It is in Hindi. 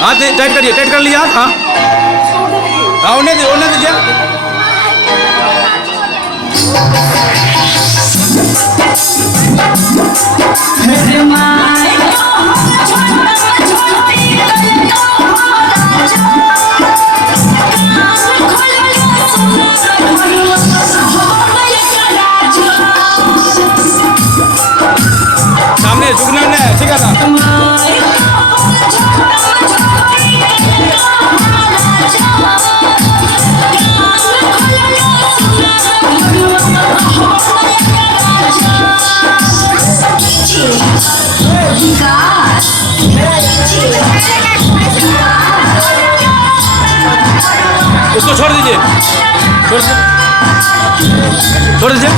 हाथ टाइट कर लिया हाथ। हाँ उन्हें दीजिए। सामने झुकना नहीं, ठीक है ना? उसको छोड़ दीजिए, छोड़ दीजिए।